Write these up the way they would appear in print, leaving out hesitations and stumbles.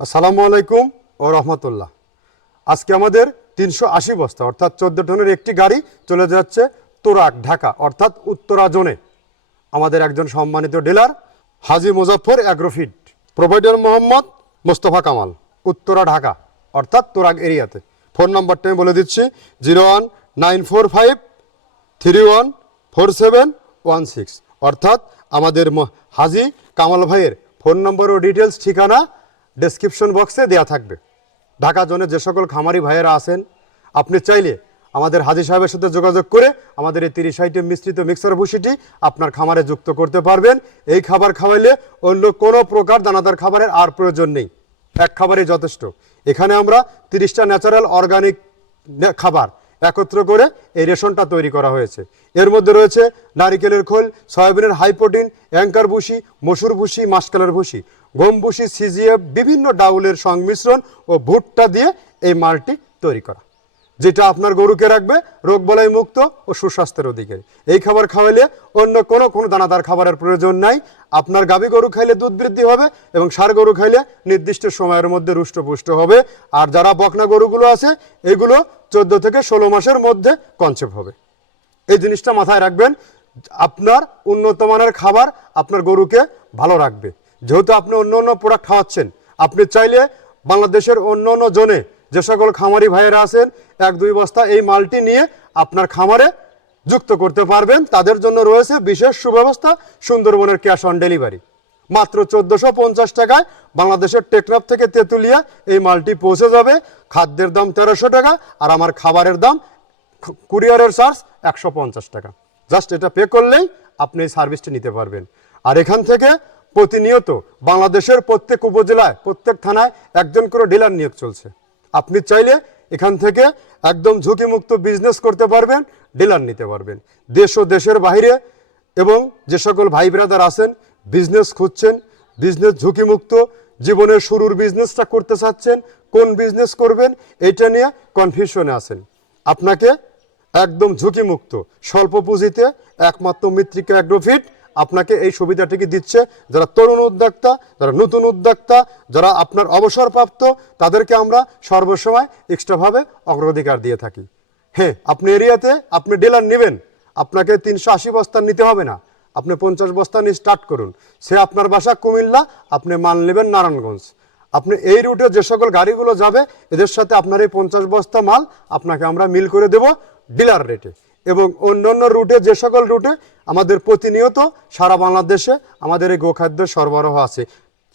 আসসালামু আলাইকুম ও রহমতুল্লাহ। আজকে আমাদের 380 বস্তা অর্থাৎ 14 টনের একটি গাড়ি চলে যাচ্ছে তোরাক ঢাকা অর্থাৎ উত্তরা জোনে। আমাদের একজন সম্মানিত ডিলার হাজি মুজাফফর অ্যাগ্রোফিড, প্রোভাইডার মোহাম্মদ মোস্তফা কামাল, উত্তরা ঢাকা অর্থাৎ তোরাক এরিয়াতে। ফোন নাম্বারটা আমি বলে দিচ্ছি 01945314716 অর্থাৎ আমাদের হাজি কামাল ভাইয়ের ফোন নম্বর ও ডিটেলস ঠিকানা ডেসক্রিপশন বক্সে দেওয়া থাকবে। ঢাকা জোনে যে সকল খামারি ভাইয়েরা আছেন, আপনি চাইলে আমাদের হাজি সাহেবের সাথে যোগাযোগ করে আমাদের এই 30 আইটেম মিশ্রিত মিক্সার ভুসিটি আপনার খামারে যুক্ত করতে পারবেন। এই খাবার খাওয়াইলে অন্য কোনো প্রকার দানাদার খাবারের আর প্রয়োজন নেই, এক খাবারই যথেষ্ট। এখানে আমরা 30টা ন্যাচারাল অর্গানিক খাবার একত্র করে এই রেশনটা তৈরি করা হয়েছে। এর মধ্যে রয়েছে নারিকেলের খোল, সয়াবিনের হাই প্রোটিন, অ্যাঙ্কার ভুসি, মসুর ভুসি, মাসকালের ভুসি, গম ভুসি, সিজিএফ, বিভিন্ন ডাউলের সংমিশ্রণ ও ভুট্টা দিয়ে এই মালটি তৈরি করা, যেটা আপনার গরুকে রাখবে রোগবালাই মুক্ত ও সুস্বাস্থ্যের অধিকারী। এই খাবার খাওয়াইলে অন্য কোনো দানাদার খাবারের প্রয়োজন নাই। আপনার গাভী গরু খাইলে দুধ বৃদ্ধি হবে এবং ষাঁড় গরু খাইলে নির্দিষ্ট সময়ের মধ্যে রুষ্টপুষ্ট হবে। আর যারা বকনা গরুগুলো আছে এগুলো 14 থেকে 16 মাসের মধ্যে কনসেপ্ট হবে। এই জিনিসটা মাথায় রাখবেন। আপনার উন্নত মানের খাবার আপনার গরুকে ভালো রাখবে। যেহেতু আপনি অন্য প্রোডাক্ট খাওয়াচ্ছেন, আপনি চাইলে বাংলাদেশের অন্য জোনে যে সকল খামারি ভাইয়েরা আছেন 1-2 বস্তা এই মালটি নিয়ে আপনার খামারে যুক্ত করতে পারবেন। তাদের জন্য রয়েছে বিশেষ সুব্যবস্থা, সুন্দরবনের ক্যাশ অন ডেলিভারি। মাত্র 1450 টাকায় বাংলাদেশের টেকনাফ থেকে তেঁতুলিয়া এই মালটি পৌঁছে যাবে। খাদ্যের দাম 1300 টাকা আর আমার খাবারের দাম কুরিয়ারের চার্জ 150 টাকা। জাস্ট এটা পে করলেই আপনি এই সার্ভিসটি নিতে পারবেন। আর এখান থেকে প্রতিনিয়ত বাংলাদেশের প্রত্যেক উপজেলায় প্রত্যেক থানায় একজন করে ডিলার নিয়োগ চলছে। আপনি চাইলে এখান থেকে একদম ঝুঁকিমুক্ত বিজনেস করতে পারবেন, ডিলার নিতে পারবেন। দেশ ও দেশের বাইরে এবং যে সকল ভাই ব্রাদার আছেন বিজনেস খুঁজছেন, বিজনেস ঝুঁকিমুক্ত, জীবনের শুরুর বিজনেসটা করতে চাচ্ছেন, কোন বিজনেস করবেন এটা নিয়ে কনফিউশনে আছেন, আপনাকে একদম ঝুঁকিমুক্ত স্বল্প পুঁজিতে একমাত্র মৃত্তিকা অ্যাগ্রোফিড আপনাকে এই সুবিধাটিকে দিচ্ছে। যারা তরুণ উদ্যোক্তা, যারা নতুন উদ্যোক্তা, যারা আপনার অবসরপ্রাপ্ত, তাদেরকে আমরা সর্বসময় এক্সট্রাভাবে অগ্রাধিকার দিয়ে থাকি। হ্যাঁ, আপনি এরিয়াতে আপনি ডিলার নেবেন, আপনাকে 380 বস্তা নিতে হবে না, আপনি 50 বস্তা নিয়ে স্টার্ট করুন। সে আপনার বাসা কুমিল্লা, আপনি মাল নেবেন নারায়ণগঞ্জ। আপনি এই রুটে যে সকল গাড়িগুলো যাবে এদের সাথে আপনার এই 50 বস্তা মাল আপনাকে আমরা মিল করে দেব ডিলার রেটে। এবং অন্যান্য রুটে যে সকল রুটে আমাদের প্রতিনিয়ত সারা বাংলাদেশে আমাদের এই গোখাদ্য সরবরাহ আছে,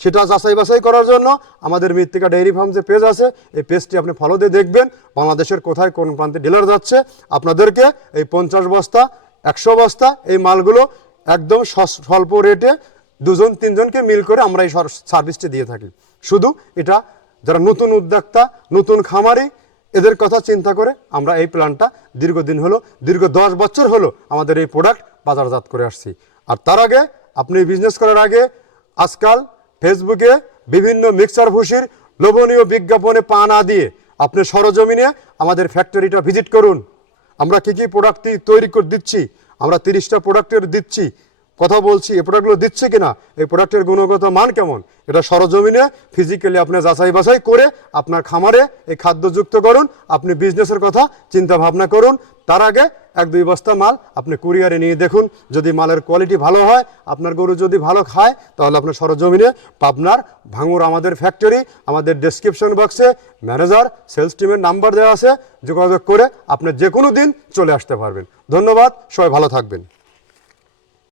সেটা যাচাই বাছাই করার জন্য আমাদের মৃত্তিকা ডেইরি ফার্ম যে পেজ আছে এই পেজটি আপনি ফলো দিয়ে দেখবেন বাংলাদেশের কোথায় কোন প্রান্তে ডিলার যাচ্ছে। আপনাদেরকে এই 50 বস্তা 100 বস্তা এই মালগুলো একদম স্বল্প রেটে 2-3জনকে মিল করে আমরা এই সার্ভিসটি দিয়ে থাকি। শুধু এটা যারা নতুন উদ্যোক্তা, নতুন খামারি, এদের কথা চিন্তা করে আমরা এই প্ল্যানটা দীর্ঘদিন হলো, দীর্ঘ 10 বছর হলো আমাদের এই প্রোডাক্ট বাজারজাত করে আসছি। আর তার আগে আপনি বিজনেস করার আগে আজকাল ফেসবুকে বিভিন্ন মিক্সার ভুসির লোভনীয় বিজ্ঞাপনে পা না দিয়ে আপনি সরজমিনে আমাদের ফ্যাক্টরিটা ভিজিট করুন। আমরা কী প্রোডাক্ট তৈরি করে দিচ্ছি, আমরা 30টা প্রোডাক্টের দিচ্ছি, কথা বলছি এই প্রোডাক্টগুলো দিচ্ছে কিনা, এই প্রোডাক্টের গুণগত মান কেমন, এটা সরজমিনে ফিজিক্যালি আপনি যাচাই বাছাই করে আপনার খামারে এই খাদ্য যুক্ত করুন। আপনি বিজনেসের কথা চিন্তা ভাবনা করুন। তার আগে 1-2 বস্তা মাল আপনি কুরিয়ারে নিয়ে দেখুন, যদি মালের কোয়ালিটি ভালো হয়, আপনার গরু যদি ভালো খায়, তাহলে আপনার সরজমিনে পাবনার ভাঙুর আমাদের ফ্যাক্টরি, আমাদের ডেসক্রিপশন বক্সে ম্যানেজার সেলস টিমের নাম্বার দেওয়া আছে, যোগাযোগ করে আপনি যে কোনো দিন চলে আসতে পারবেন। ধন্যবাদ, সবাই ভালো থাকবেন।